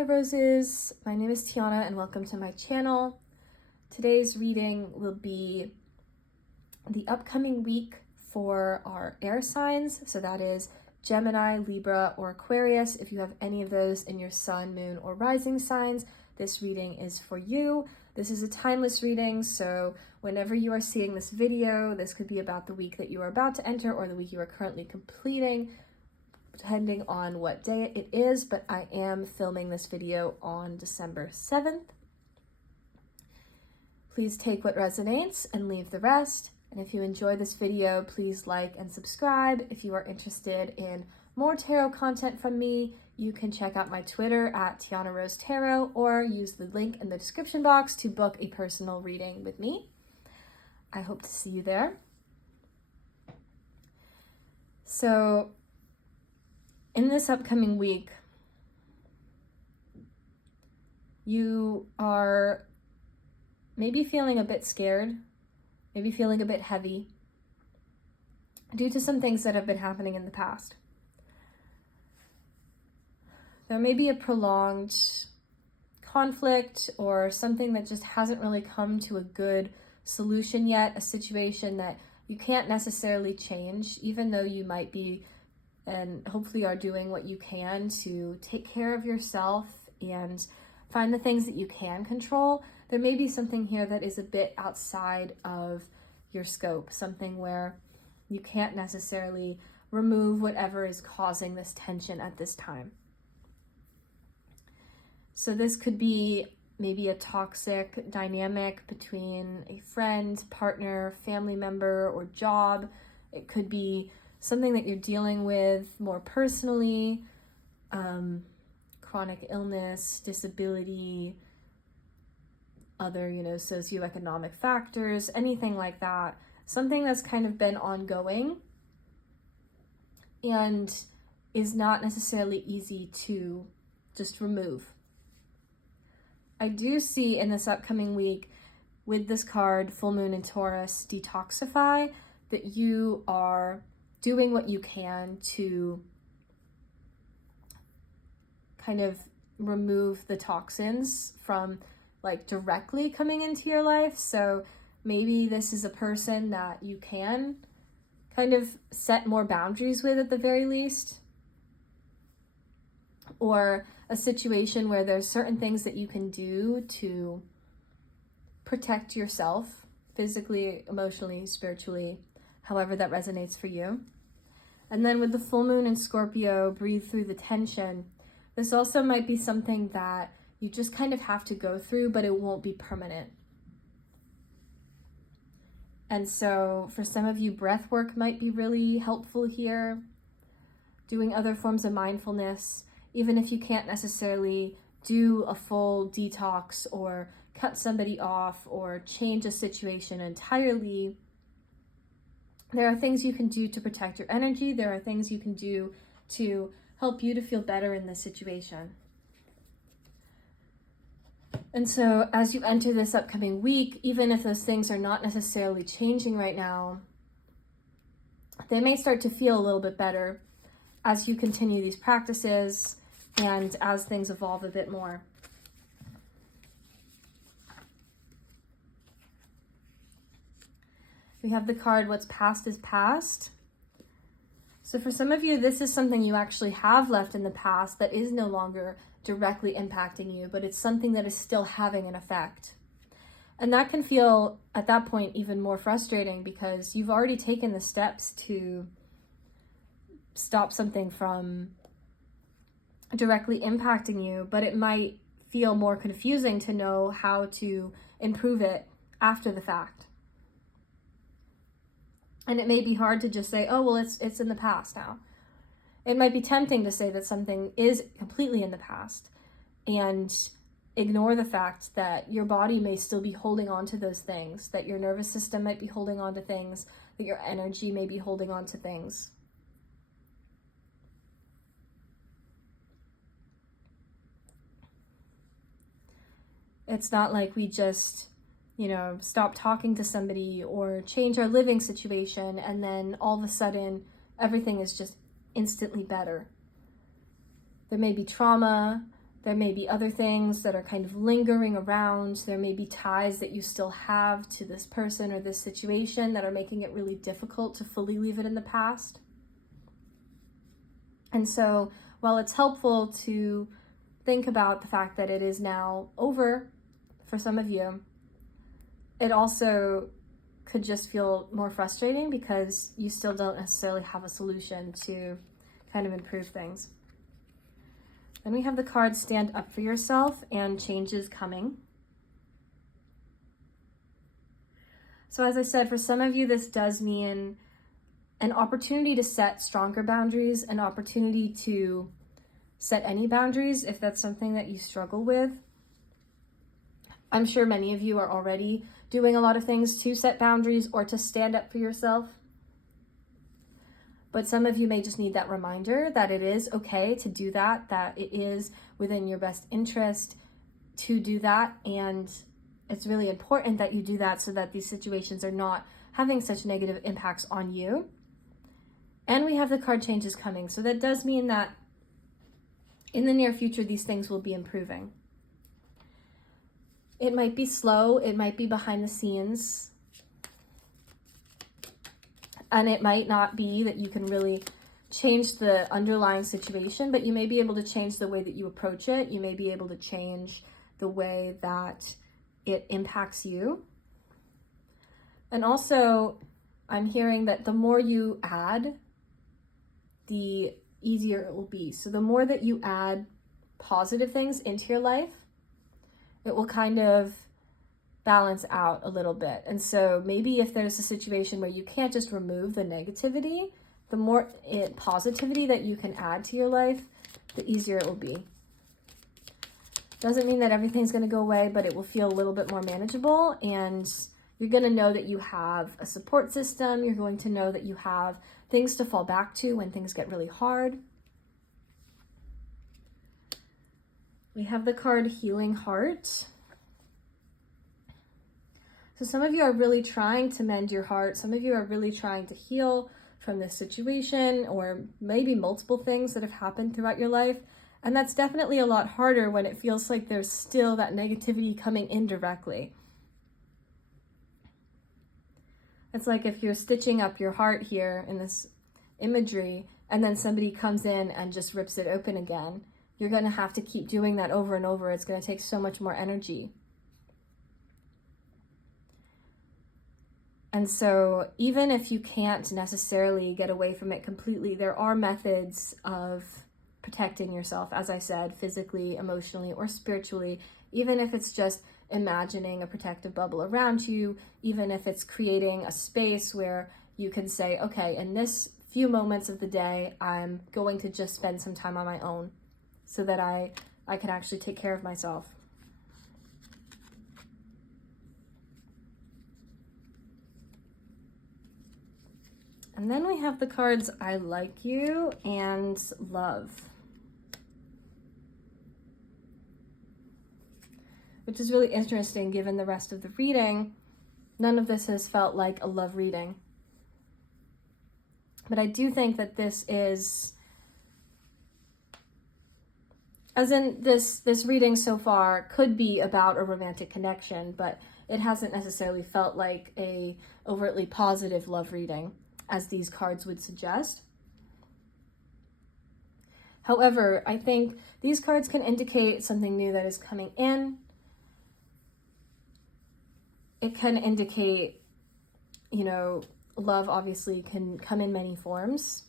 Hi roses, my name is Tianna and welcome to my channel. Today's reading will be the upcoming week for our air signs. So that is Gemini, Libra, or Aquarius. If you have any of those in your sun, moon, or rising signs, this reading is for you. This is a timeless reading, so whenever you are seeing this video, this could be about the week that you are about to enter or the week you are currently completing, depending on what day it is, but I am filming this video on December 7th. Please take what resonates and leave the rest. And if you enjoy this video, please like and subscribe. If you are interested in more tarot content from me, you can check out my Twitter at Tianna Rose Tarot or use the link in the description box to book a personal reading with me. I hope to see you there. So, in this upcoming week, you are maybe feeling a bit scared, maybe feeling a bit heavy due to some things that have been happening in the past. There may be a prolonged conflict or something that just hasn't really come to a good solution yet, a situation that you can't necessarily change, even though you might be and hopefully are doing what you can to take care of yourself and find the things that you can control. There may be something here that is a bit outside of your scope, something where you can't necessarily remove whatever is causing this tension at this time. So this could be maybe a toxic dynamic between a friend, partner, family member, or job. It could be something that you're dealing with more personally, chronic illness, disability, other, socioeconomic factors, anything like that. Something that's kind of been ongoing and is not necessarily easy to just remove. I do see in this upcoming week with this card, Full Moon in Taurus, Detoxify, that you are doing what you can to kind of remove the toxins from directly coming into your life. So maybe this is a person that you can kind of set more boundaries with at the very least, or a situation where there's certain things that you can do to protect yourself physically, emotionally, spiritually, however that resonates for you. And then with the full moon in Scorpio, breathe through the tension. This also might be something that you just kind of have to go through, but it won't be permanent. And so for some of you, breath work might be really helpful here. Doing other forms of mindfulness, even if you can't necessarily do a full detox or cut somebody off or change a situation entirely. There are things you can do to protect your energy. There are things you can do to help you to feel better in this situation. And so as you enter this upcoming week, even if those things are not necessarily changing right now, they may start to feel a little bit better as you continue these practices and as things evolve a bit more. We have the card, What's Past is Past. So for some of you, this is something you actually have left in the past that is no longer directly impacting you, but it's something that is still having an effect. And that can feel, at that point, even more frustrating because you've already taken the steps to stop something from directly impacting you, but it might feel more confusing to know how to improve it after the fact. And it may be hard to just say, oh, well, it's in the past now. It might be tempting to say that something is completely in the past and ignore the fact that your body may still be holding on to those things, that your nervous system might be holding on to things, that your energy may be holding on to things. It's not like we just stop talking to somebody or change our living situation and then all of a sudden everything is just instantly better. There may be trauma, There may be other things that are kind of lingering around. There may be ties that you still have to this person or this situation that are making it really difficult to fully leave it in the past. And so while it's helpful to think about the fact that it is now over for some of you, it also could just feel more frustrating because you still don't necessarily have a solution to kind of improve things. Then we have the card Stand Up for Yourself and Change is Coming. So as I said, for some of you, this does mean an opportunity to set stronger boundaries, an opportunity to set any boundaries if that's something that you struggle with. I'm sure many of you are already doing a lot of things to set boundaries or to stand up for yourself. But some of you may just need that reminder that it is okay to do that, that it is within your best interest to do that. And it's really important that you do that so that these situations are not having such negative impacts on you. And we have the card Change is Coming. So that does mean that in the near future, these things will be improving. It might be slow, it might be behind the scenes, and it might not be that you can really change the underlying situation, but you may be able to change the way that you approach it. You may be able to change the way that it impacts you. And also, I'm hearing that the more you add, the easier it will be. So the more that you add positive things into your life, it will kind of balance out a little bit. And so maybe if there's a situation where you can't just remove the negativity, the more positivity that you can add to your life, the easier it will be. Doesn't mean that everything's going to go away, but it will feel a little bit more manageable, and you're going to know that you have a support system. You're going to know that you have things to fall back to when things get really hard. We have the card Healing Heart. So some of you are really trying to mend your heart. Some of you are really trying to heal from this situation or maybe multiple things that have happened throughout your life. And that's definitely a lot harder when it feels like there's still that negativity coming in directly. It's like if you're stitching up your heart here in this imagery and then somebody comes in and just rips it open again. You're going to have to keep doing that over and over. It's going to take so much more energy. And so even if you can't necessarily get away from it completely, there are methods of protecting yourself, as I said, physically, emotionally, or spiritually, even if it's just imagining a protective bubble around you, even if it's creating a space where you can say, okay, in this few moments of the day, I'm going to just spend some time on my own so that I can actually take care of myself. And then we have the cards I Like You and Love, which is really interesting given the rest of the reading. None of this has felt like a love reading. But I do think that this is, as in this reading so far could be about a romantic connection, but it hasn't necessarily felt like a overtly positive love reading, as these cards would suggest. However, I think these cards can indicate something new that is coming in. It can indicate, love obviously can come in many forms.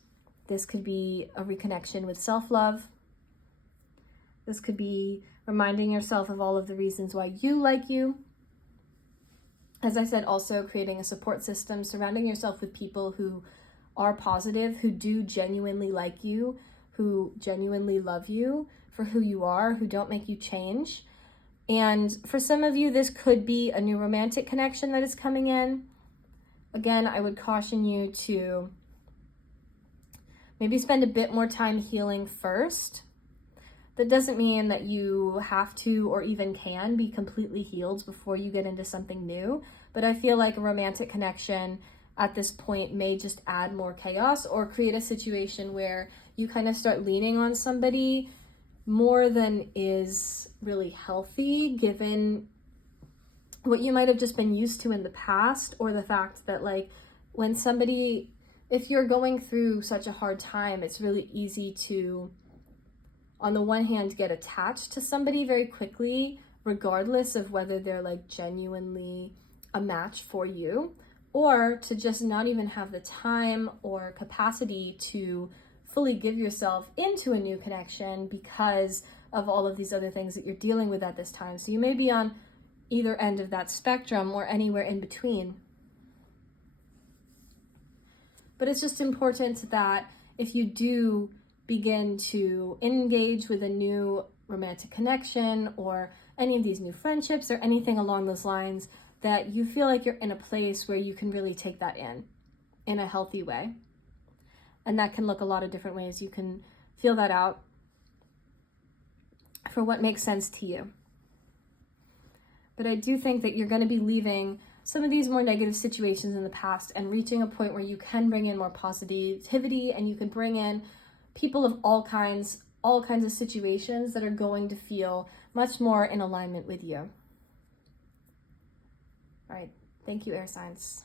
This could be a reconnection with self-love. This could be reminding yourself of all of the reasons why you like you. As I said, also creating a support system, surrounding yourself with people who are positive, who do genuinely like you, who genuinely love you for who you are, who don't make you change. And for some of you, this could be a new romantic connection that is coming in. Again, I would caution you to maybe spend a bit more time healing first. That doesn't mean that you have to or even can be completely healed before you get into something new. But I feel like a romantic connection at this point may just add more chaos or create a situation where you kind of start leaning on somebody more than is really healthy, given what you might have just been used to in the past, or the fact that like when somebody, if you're going through such a hard time, it's really easy to, on the one hand, get attached to somebody very quickly, regardless of whether they're like genuinely a match for you, or to just not even have the time or capacity to fully give yourself into a new connection because of all of these other things that you're dealing with at this time. So you may be on either end of that spectrum or anywhere in between. But it's just important that if you do begin to engage with a new romantic connection or any of these new friendships or anything along those lines, that you feel like you're in a place where you can really take that in a healthy way. And that can look a lot of different ways. You can feel that out for what makes sense to you. But I do think that you're going to be leaving some of these more negative situations in the past and reaching a point where you can bring in more positivity, and you can bring in people of all kinds of situations that are going to feel much more in alignment with you. All right. Thank you, air signs.